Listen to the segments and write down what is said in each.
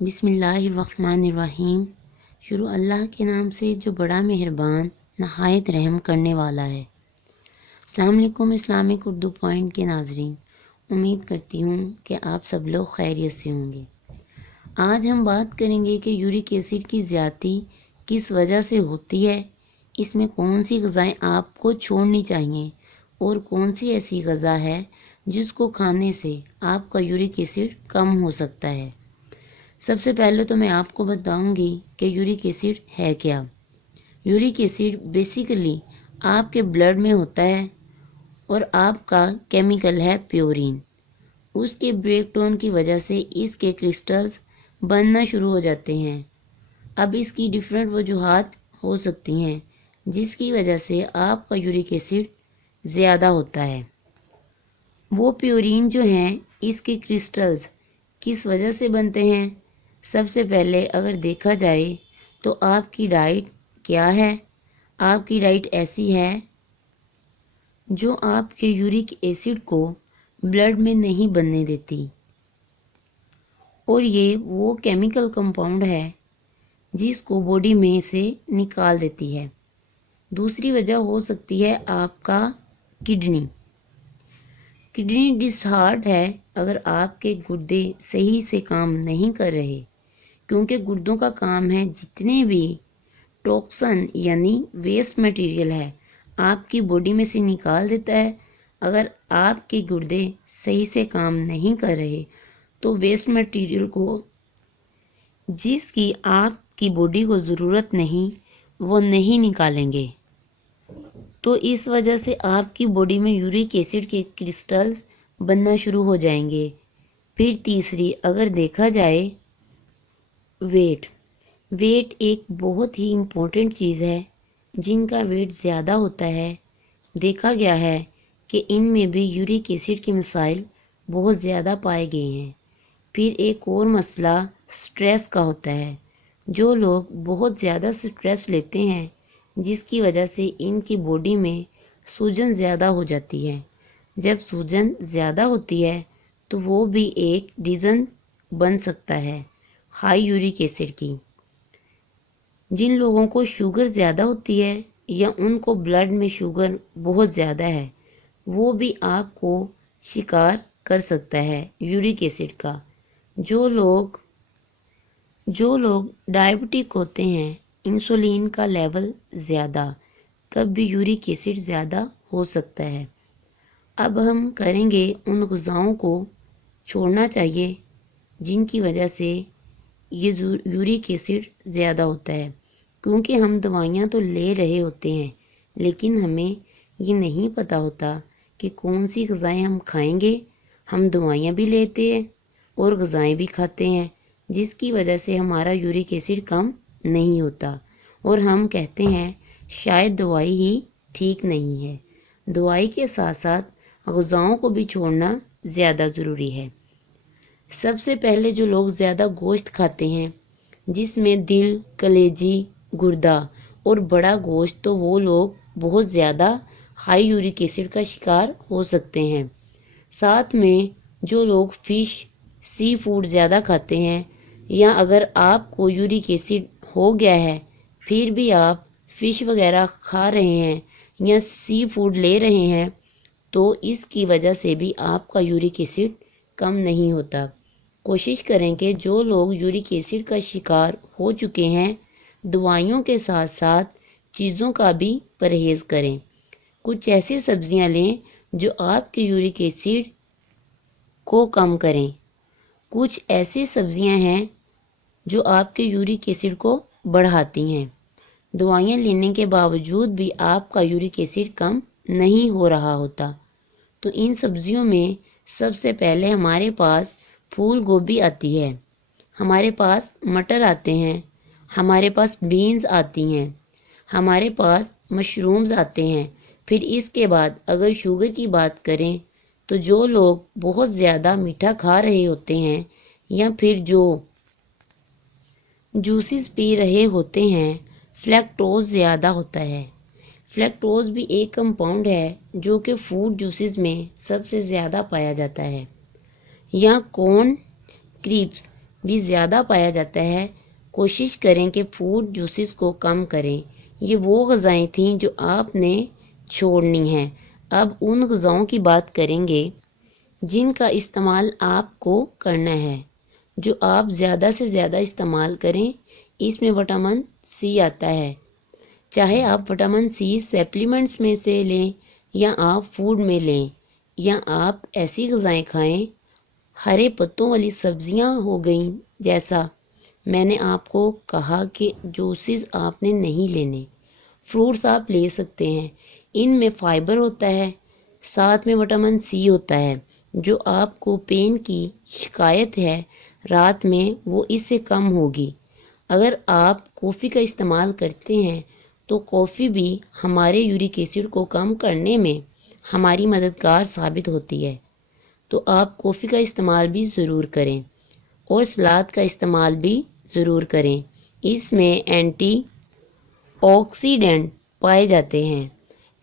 بسم اللہ الرحمن الرحیم۔ شروع اللہ کے نام سے جو بڑا مہربان نہایت رحم کرنے والا ہے۔ السلام علیکم اسلامک اردو پوائنٹ کے ناظرین، امید کرتی ہوں کہ آپ سب لوگ خیریت سے ہوں گے۔ آج ہم بات کریں گے کہ یورک ایسڈ کی زیادتی کس وجہ سے ہوتی ہے، اس میں کون سی غذائیں آپ کو چھوڑنی چاہیے اور کون سی ایسی غذا ہے جس کو کھانے سے آپ کا یورک ایسڈ کم ہو سکتا ہے۔ سب سے پہلے تو میں آپ کو بتاؤں گی کہ یورک ایسڈ ہے کیا۔ یورک ایسڈ بیسیکلی آپ کے بلڈ میں ہوتا ہے اور آپ کا کیمیکل ہے پیورین۔ اس کے بریک ڈاؤن کی وجہ سے اس کے کرسٹلز بننا شروع ہو جاتے ہیں۔ اب اس کی ڈفرینٹ وجوہات ہو سکتی ہیں جس کی وجہ سے آپ کا یورک ایسڈ زیادہ ہوتا ہے۔ وہ پیورین جو ہیں، اس کے کرسٹلز کس وجہ سے بنتے ہیں؟ سب سے پہلے اگر دیکھا جائے تو آپ کی ڈائٹ کیا ہے۔ آپ کی ڈائٹ ایسی ہے جو آپ کے یورک ایسڈ کو بلڈ میں نہیں بننے دیتی، اور یہ وہ کیمیکل کمپاؤنڈ ہے جس کو باڈی میں سے نکال دیتی ہے۔ دوسری وجہ ہو سکتی ہے آپ کا کڈنی ڈس ہارڈ ہے۔ اگر آپ کے گردے صحیح سے کام نہیں کر رہے، کیونکہ گردوں کا کام ہے جتنے بھی ٹاکسن یعنی ویسٹ مٹیریل ہے آپ کی باڈی میں سے نکال دیتا ہے۔ اگر آپ کے گردے صحیح سے کام نہیں کر رہے تو ویسٹ مٹیریل کو، جس کی آپ کی باڈی کو ضرورت نہیں، وہ نہیں نکالیں گے، تو اس وجہ سے آپ کی باڈی میں یورک ایسڈ کے کرسٹلز بننا شروع ہو جائیں گے۔ پھر تیسری اگر دیکھا جائے ویٹ ایک بہت ہی امپورٹنٹ چیز ہے۔ جن کا ویٹ زیادہ ہوتا ہے، دیکھا گیا ہے کہ ان میں بھی یورک ایسڈ کے مسائل بہت زیادہ پائے گئے ہیں۔ پھر ایک اور مسئلہ سٹریس کا ہوتا ہے۔ جو لوگ بہت زیادہ سٹریس لیتے ہیں، جس کی وجہ سے ان کی باڈی میں سوجن زیادہ ہو جاتی ہے۔ جب سوجن زیادہ ہوتی ہے تو وہ بھی ایک ریزن بن سکتا ہے ہائی یورک ایسڈ کی۔ جن لوگوں کو شوگر زیادہ ہوتی ہے یا ان کو بلڈ میں شوگر بہت زیادہ ہے، وہ بھی آپ کو شکار کر سکتا ہے یورک ایسڈ کا۔ جو لوگ ڈائبٹک ہوتے ہیں، انسولین کا لیول زیادہ، تب بھی یورک ایسڈ زیادہ ہو سکتا ہے۔ اب ہم کریں گے ان غذاؤں کو چھوڑنا چاہیے جن کی وجہ سے یہ یورک ایسڈ زیادہ ہوتا ہے، کیونکہ ہم دوائیاں تو لے رہے ہوتے ہیں لیکن ہمیں یہ نہیں پتہ ہوتا کہ کون سی غذائیں ہم کھائیں گے۔ ہم دوائیاں بھی لیتے ہیں اور غذائیں بھی کھاتے ہیں، جس کی وجہ سے ہمارا یورک ایسڈ کم نہیں ہوتا، اور ہم کہتے ہیں شاید دوائی ہی ٹھیک نہیں ہے۔ دوائی کے ساتھ ساتھ غذاؤں کو بھی چھوڑنا زیادہ ضروری ہے۔ سب سے پہلے جو لوگ زیادہ گوشت کھاتے ہیں، جس میں دل، کلیجی، گردہ اور بڑا گوشت، تو وہ لوگ بہت زیادہ ہائی یورک ایسڈ کا شکار ہو سکتے ہیں۔ ساتھ میں جو لوگ فش، سی فوڈ زیادہ کھاتے ہیں، یا اگر آپ کو یورک ایسڈ ہو گیا ہے پھر بھی آپ فش وغیرہ کھا رہے ہیں یا سی فوڈ لے رہے ہیں، تو اس کی وجہ سے بھی آپ کا یورک ایسڈ کم نہیں ہوتا۔ کوشش کریں کہ جو لوگ یورک ایسڈ کا شکار ہو چکے ہیں، دوائیوں کے ساتھ ساتھ چیزوں کا بھی پرہیز کریں۔ کچھ ایسی سبزیاں لیں جو آپ کے یورک ایسڈ کو کم کریں۔ کچھ ایسی سبزیاں ہیں جو آپ کے یورک ایسڈ کو بڑھاتی ہیں۔ دوائیاں لینے کے باوجود بھی آپ کا یورک ایسڈ کم نہیں ہو رہا ہوتا، تو ان سبزیوں میں سب سے پہلے ہمارے پاس پھول گوبھی آتی ہے، ہمارے پاس مٹر آتے ہیں، ہمارے پاس بینز آتی ہیں، ہمارے پاس مشرومز آتے ہیں۔ پھر اس کے بعد اگر شوگر کی بات کریں تو جو لوگ بہت زیادہ میٹھا کھا رہے ہوتے ہیں یا پھر جو جوسز پی رہے ہوتے ہیں، فلیکٹوز زیادہ ہوتا ہے۔ فلیکٹوز بھی ایک کمپاؤنڈ ہے جو کہ فروٹ جوسز میں سب سے زیادہ پایا جاتا ہے۔ یا کورن کریپس بھی زیادہ پایا جاتا ہے۔ کوشش کریں کہ فروٹ جوسز کو کم کریں۔ یہ وہ غذائیں تھیں جو آپ نے چھوڑنی ہیں۔ اب ان غذاؤں کی بات کریں گے جن کا استعمال آپ کو کرنا ہے، جو آپ زیادہ سے زیادہ استعمال کریں۔ اس میں وٹامن سی آتا ہے۔ چاہے آپ وٹامن سی سپلیمنٹس میں سے لیں یا آپ فوڈ میں لیں، یا آپ ایسی غذائیں کھائیں، ہرے پتوں والی سبزیاں ہو گئیں، جیسا میں نے آپ کو کہا کہ جوسز آپ نے نہیں لینے، فروٹس آپ لے سکتے ہیں۔ ان میں فائبر ہوتا ہے، ساتھ میں وٹامن سی ہوتا ہے، جو آپ کو پین کی شکایت ہے رات میں وہ اس سے کم ہوگی۔ اگر آپ کافی کا استعمال کرتے ہیں تو کافی بھی ہمارے یورک ایسڈ کو کم کرنے میں ہماری مددگار ثابت ہوتی ہے، تو آپ کافی کا استعمال بھی ضرور کریں اور سلاد کا استعمال بھی ضرور کریں۔ اس میں اینٹی آکسیڈنٹ پائے جاتے ہیں۔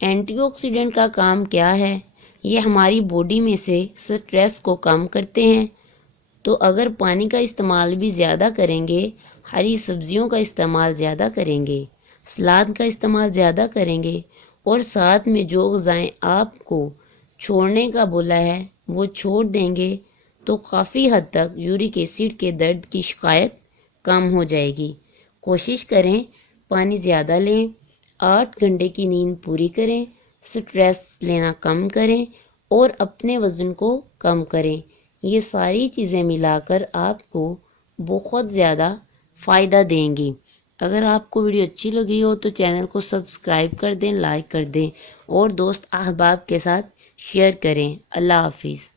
اینٹی آکسیڈنٹ کا کام کیا ہے؟ یہ ہماری باڈی میں سے سٹریس کو کم کرتے ہیں۔ تو اگر پانی کا استعمال بھی زیادہ کریں گے، ہری سبزیوں کا استعمال زیادہ کریں گے، سلاد کا استعمال زیادہ کریں گے، اور ساتھ میں جو غذائیں آپ کو چھوڑنے کا بولا ہے وہ چھوڑ دیں گے، تو کافی حد تک یورک ایسڈ کے درد کی شکایت کم ہو جائے گی۔ کوشش کریں پانی زیادہ لیں، 8 گھنٹے کی نیند پوری کریں، سٹریس لینا کم کریں اور اپنے وزن کو کم کریں۔ یہ ساری چیزیں ملا کر آپ کو بہت زیادہ فائدہ دیں گی۔ اگر آپ کو ویڈیو اچھی لگی ہو تو چینل کو سبسکرائب کر دیں، لائک کر دیں اور دوست احباب کے ساتھ شیئر کریں۔ اللہ حافظ۔